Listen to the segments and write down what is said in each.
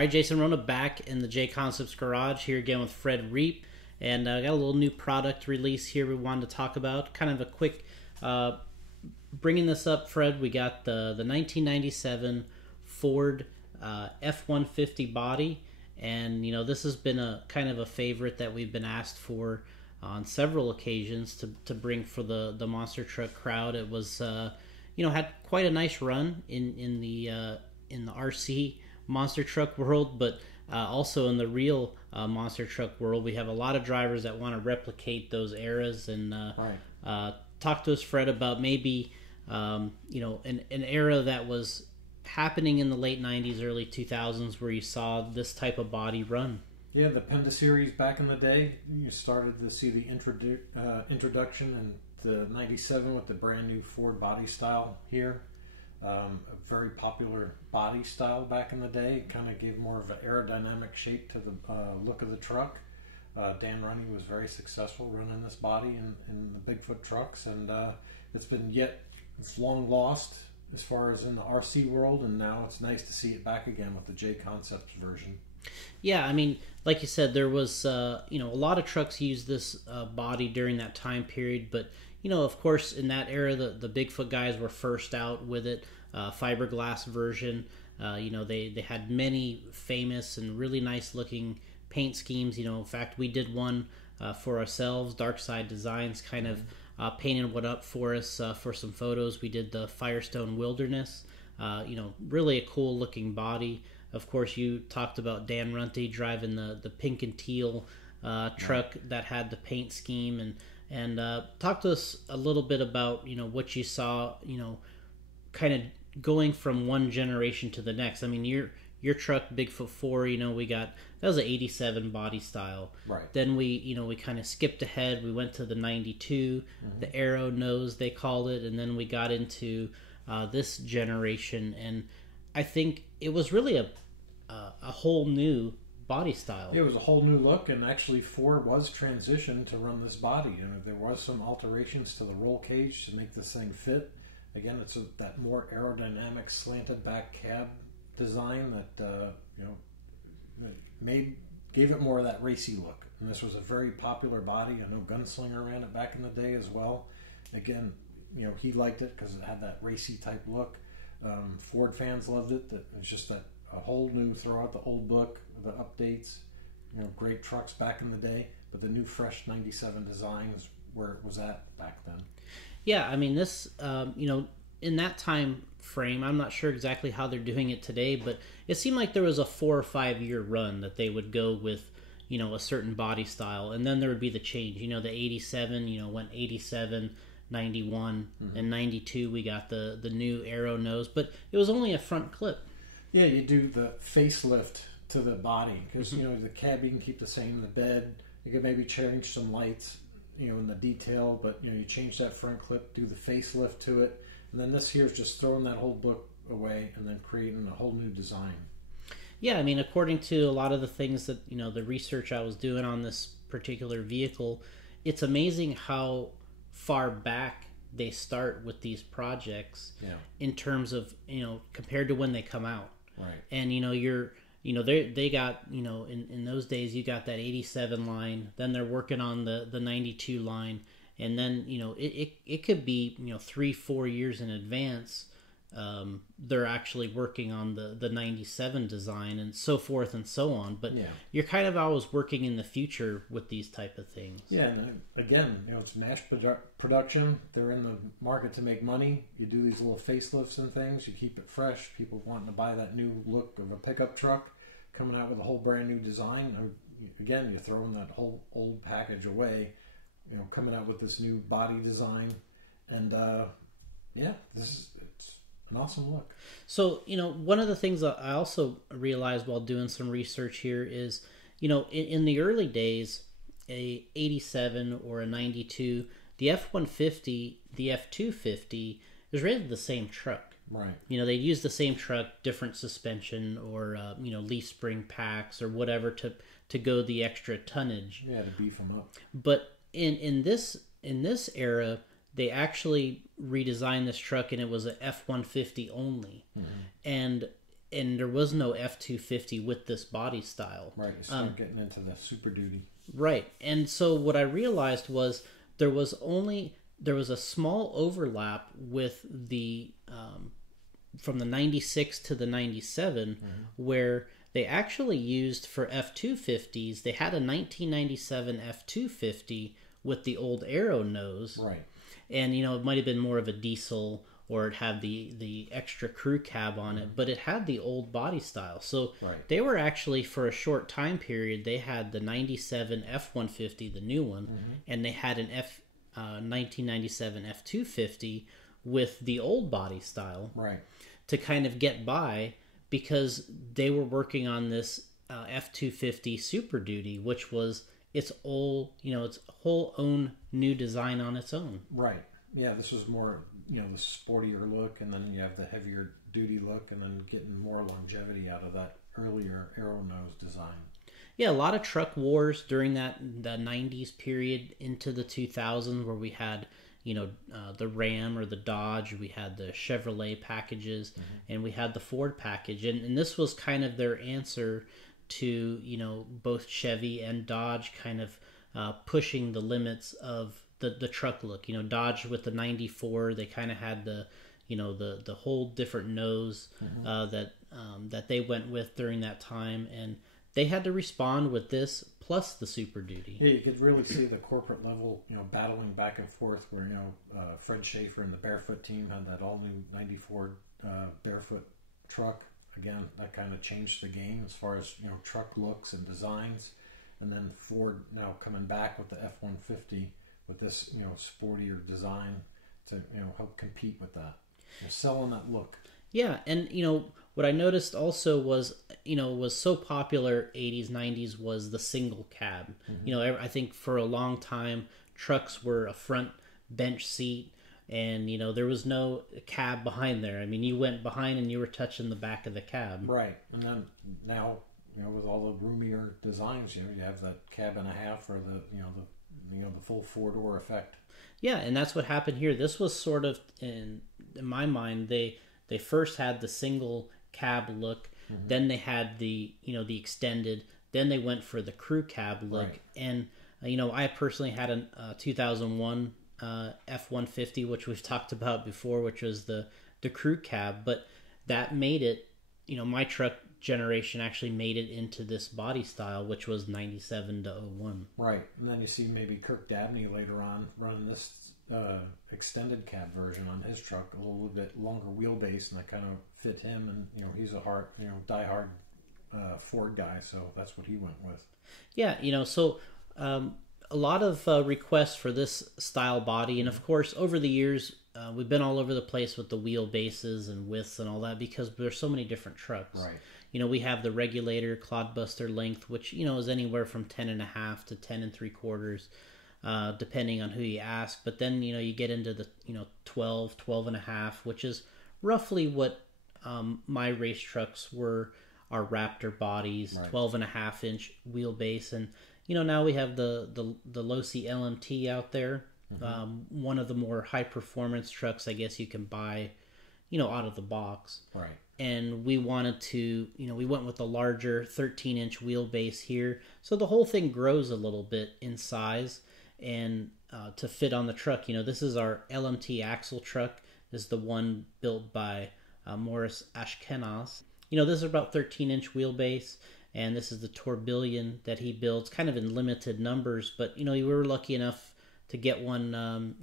All right, Jason Rona back in the JConcepts garage here again with Fred Reap, and got a little new product release here we wanted to talk about. Kind of a quick bringing this up, Fred. We got the 1997 Ford F-150 body, and this has been a kind of a favorite that we've been asked for on several occasions to bring for the monster truck crowd. It was had quite a nice run in the RC monster truck world, but also in the real monster truck world. We have a lot of drivers that want to replicate those eras, and talk to us, Fred, about maybe an era that was happening in the late 90s, early 2000s, where you saw this type of body run. Yeah, the Penda series back in the day, you started to see the introduction in the 97 with the brand new Ford body style here. A very popular body style back in the day. It kind of gave more of an aerodynamic shape to the look of the truck. Dan Runny was very successful running this body in the Bigfoot trucks, and it's long lost as far as in the RC world, and now it's nice to see it back again with the JConcepts version. Yeah, I mean, like you said, there was a lot of trucks used this body during that time period, but of course, in that era, the Bigfoot guys were first out with it. Fiberglass version. They had many famous and really nice looking paint schemes. In fact, we did one for ourselves. Dark Side Designs kind of painted one up for us for some photos. We did the Firestone Wilderness. Really a cool looking body. Of course, you talked about Dan Runty driving the pink and teal truck that had the paint scheme, and talk to us a little bit about what you saw, kind of going from one generation to the next. I mean, your truck, Bigfoot 4, that was an 87 body style. Right. Then we kind of skipped ahead. We went to the 92, the arrow nose they called it, and then we got into this generation, and I think it was really a whole new body style. It was a whole new look, and actually Ford was transitioned to run this body. There was some alterations to the roll cage to make this thing fit. Again, it's that more aerodynamic slanted back cab design that gave it more of that racy look. And this was a very popular body. I know Gunslinger ran it back in the day as well. Again, he liked it because it had that racy type look. Ford fans loved it. That it's just that a whole new, throw out the old book, the updates. Great trucks back in the day, but the new fresh 97 design is where it was at back then. Yeah, I mean, this, in that time frame, I'm not sure exactly how they're doing it today, but it seemed like there was a 4 or 5 year run that they would go with, a certain body style, and then there would be the change. The 87, went 87, 91, and 92, we got the new arrow nose, but it was only a front clip. Yeah, you do the facelift to the body, because, the cab you can keep the same, the bed, you could maybe change some lights, in the detail, but you change that front clip, do the facelift to it, and then this here is just throwing that whole book away and then creating a whole new design. Yeah, I mean, according to a lot of the things that the research I was doing on this particular vehicle, it's amazing how far back they start with these projects in terms of compared to when they come out. Right. And they got, in those days, you got that 87 line, then they're working on the 92 line, and then, it could be, 3-4 years in advance, they're actually working on the 97 design, and so forth and so on. But you're kind of always working in the future with these type of things. Yeah, and again, it's mass production. They're in the market to make money. You do these little facelifts and things. You keep it fresh. People wanting to buy that new look of a pickup truck, coming out with a whole brand new design. Again, you're throwing that whole old package away, coming out with this new body design. And it's an awesome look. So, one of the things that I also realized while doing some research here is, in the early days, a 87 or a 92, the F-150, the F-250 is rated the same truck. Right. They use the same truck, different suspension, or leaf spring packs or whatever to go the extra tonnage. Yeah, to beef them up. But in this era, they actually redesigned this truck, and it was an F-150 only. And and there was no F-250 with this body style. Right, you start getting into the Super Duty. Right, and so what I realized was there was a small overlap with the from the 96 to the 97, where they actually used for F-250s, they had a 1997 F-250 with the old arrow nose. Right. And, it might have been more of a diesel, or it had the extra crew cab on it, but it had the old body style. So they were actually, for a short time period, they had the 97 F-150, the new one, and they had an 1997 F-250 with the old body style. Right. To kind of get by, because they were working on this F-250 Super Duty, which was its whole own new design on its own. Right. Yeah, this was more, the sportier look, and then you have the heavier duty look, and then getting more longevity out of that earlier arrow nose design. Yeah, a lot of truck wars during the 90s period into the 2000s, where we had the Ram or the Dodge, we had the Chevrolet packages, and we had the Ford package, and this was kind of their answer to both Chevy and Dodge kind of pushing the limits of the truck look. Dodge with the 94, they kind of had the whole different nose that they went with during that time, and they had to respond with this plus the Super Duty. Yeah, you could really see the corporate level, battling back and forth, where Fred Schaefer and the Barefoot team had that all new 94 Barefoot truck. Again, that kind of changed the game as far as truck looks and designs, and then Ford now coming back with the F-150 with this sportier design to help compete with that, selling that look. Yeah, and what I noticed also was was so popular 80s 90s was the single cab. I think for a long time trucks were a front bench seat, and there was no cab behind there. I mean, you went behind and you were touching the back of the cab. Right. And then now with all the roomier designs, you have that cab and a half, or the full four-door effect. Yeah, and that's what happened here. This was sort of, in my mind, they first had the single cab look, then they had the the extended, then they went for the crew cab look, and I personally had a 2001 F-150, which we've talked about before, which was the crew cab, but that made it, my truck generation actually made it into this body style, which was 97 to 01. Right, and then you see maybe Kirk Dabney later on running this extended cab version on his truck, a little bit longer wheelbase, and that kind of fit him, and he's a hard, diehard Ford guy, so that's what he went with. Yeah, so a lot of requests for this style body, and of course over the years we've been all over the place with the wheelbases and widths and all that, because there's so many different trucks. Right. We have the regulator clodbuster length, which is anywhere from 10.5 to 10 3/4, depending on who you ask. But then you get into the 12.5, which is roughly what my race trucks were. Our Raptor bodies, 12.5 inch wheelbase, and now we have the Losi LMT out there. One of the more high performance trucks, I guess you can buy, out of the box. Right. And we wanted to, we went with a larger 13-inch wheelbase here. So the whole thing grows a little bit in size and to fit on the truck. This is our LMT axle truck. This is the one built by Morris Ashkenaz. This is about 13-inch wheelbase, and this is the tourbillon that he builds, kind of in limited numbers. But, we were lucky enough to get one,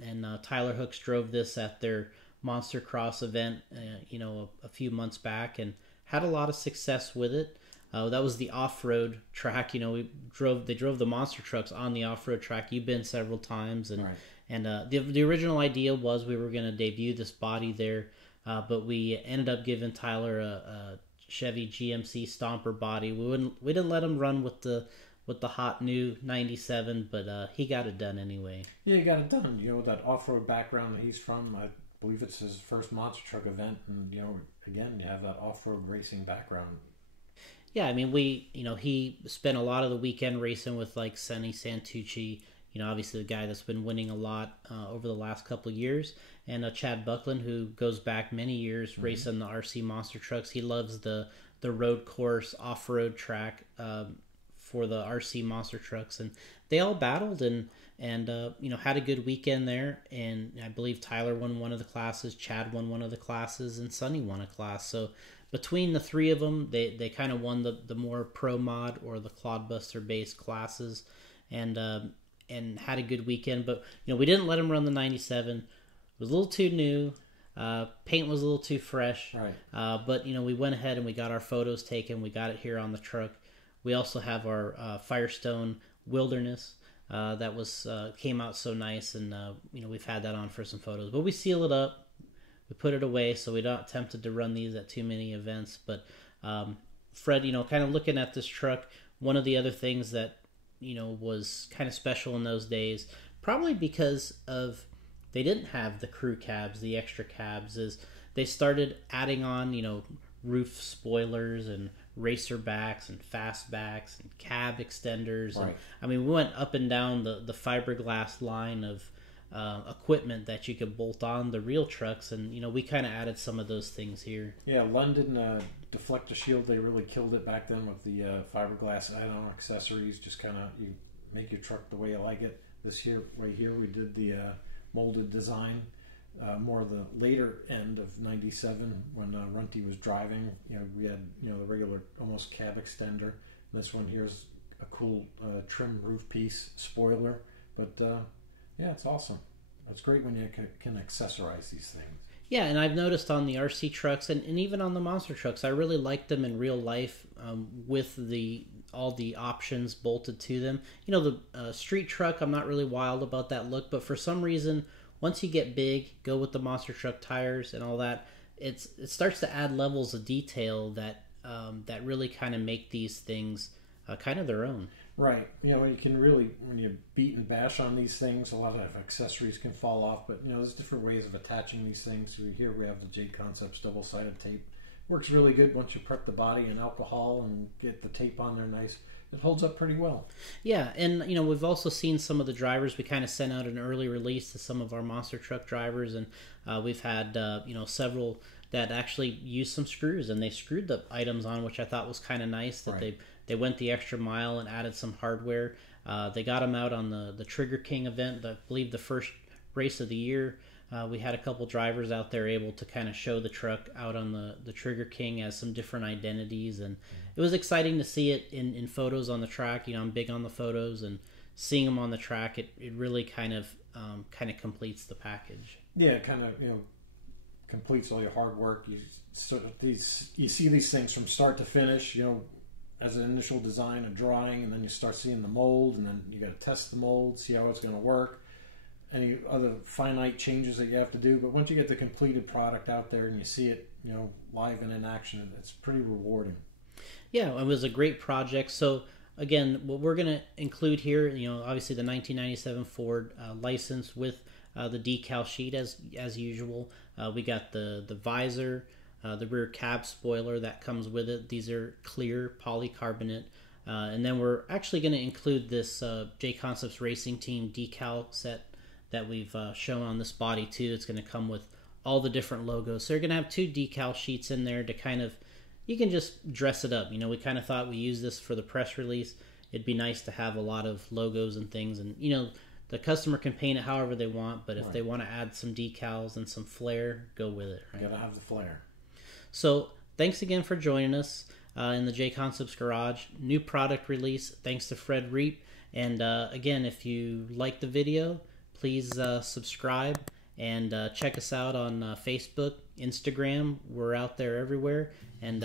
and Tyler Hooks drove this at their Monster Cross event, a few months back, and had a lot of success with it. That was the off-road track. They drove the monster trucks on the off-road track. You've been several times, and the original idea was we were going to debut this body there, but we ended up giving Tyler a Chevy GMC Stomper body. We didn't let him run with the hot new 97, but he got it done anyway. Yeah, he got it done. That off-road background that he's from, I believe it's his first monster truck event, and again, you have that off-road racing background. Yeah, I mean, he spent a lot of the weekend racing with like Sonny Santucci, obviously the guy that's been winning a lot over the last couple of years, and Chad Buckland, who goes back many years racing the RC monster trucks. He loves the road course off-road track for the RC monster trucks, and they all battled and had a good weekend there. And I believe Tyler won one of the classes, Chad won one of the classes, and Sonny won a class. So between the three of them, they kind of won the more pro mod or the Clodbuster based classes, and had a good weekend. But we didn't let them run the 97. It was a little too new. Paint was a little too fresh. Right. But we went ahead and we got our photos taken. We got it here on the truck. We also have our Firestone Wilderness that was came out so nice, and we've had that on for some photos. But we seal it up, we put it away, so we're not tempted to run these at too many events. But Fred, kind of looking at this truck, one of the other things that was kind of special in those days, probably because of they didn't have the crew cabs, the extra cabs, is they started adding on roof spoilers and racer backs and fastbacks and cab extenders. Right. And, we went up and down the fiberglass line of equipment that you could bolt on the real trucks, and we kind of added some of those things here. Yeah, London deflector shield, they really killed it back then with the fiberglass add-on accessories. Just kind of you make your truck the way you like it. This here, right here, we did the molded design. More of the later end of '97 when Runty was driving. We had the regular almost cab extender. This one here's a cool trim roof piece spoiler. But yeah, it's awesome. It's great when you can accessorize these things. Yeah, and I've noticed on the RC trucks and even on the monster trucks, I really like them in real life with all the options bolted to them. The street truck, I'm not really wild about that look, but for some reason, once you get big, go with the monster truck tires and all that, it starts to add levels of detail that really kind of make these things kind of their own. Right. You can really, when you beat and bash on these things, a lot of accessories can fall off, but there's different ways of attaching these things. So here we have the JConcepts double-sided tape. Works really good once you prep the body in alcohol and get the tape on there nice. It holds up pretty well. Yeah, and we've also seen some of the drivers. We kind of sent out an early release to some of our monster truck drivers, and we've had several that actually used some screws, and they screwed the items on, which I thought was kind of nice that they went the extra mile and added some hardware. They got them out on the Trigger King event, I believe the first race of the year. We had a couple drivers out there able to kind of show the truck out on the Trigger King as some different identities, and it was exciting to see it in photos on the track. I'm big on the photos, and seeing them on the track, it really kind of completes the package. Yeah, it kind of completes all your hard work. You see these things from start to finish. As an initial design, a drawing, and then you start seeing the mold, and then you got to test the mold, see how it's going to work. Any other finite changes that you have to do, but once you get the completed product out there and you see it, live and in action, it's pretty rewarding. Yeah, it was a great project. So again, what we're going to include here, obviously the 1997 Ford license with the decal sheet as usual. We got the visor, the rear cab spoiler that comes with it. These are clear polycarbonate. And then we're actually going to include this JConcepts Racing Team decal set that we've shown on this body too. It's going to come with all the different logos. So you're going to have two decal sheets in there to kind of, you can just dress it up. We kind of thought we use this for the press release. It'd be nice to have a lot of logos and things, and the customer can paint it however they want, but if they want to add some decals and some flair, go with it. Right? You gotta have the flair. So thanks again for joining us in the JConcepts garage. New product release thanks to Fred Reap. And again, if you like the video, please subscribe and check us out on Facebook, Instagram. We're out there everywhere. And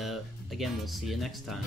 again, we'll see you next time.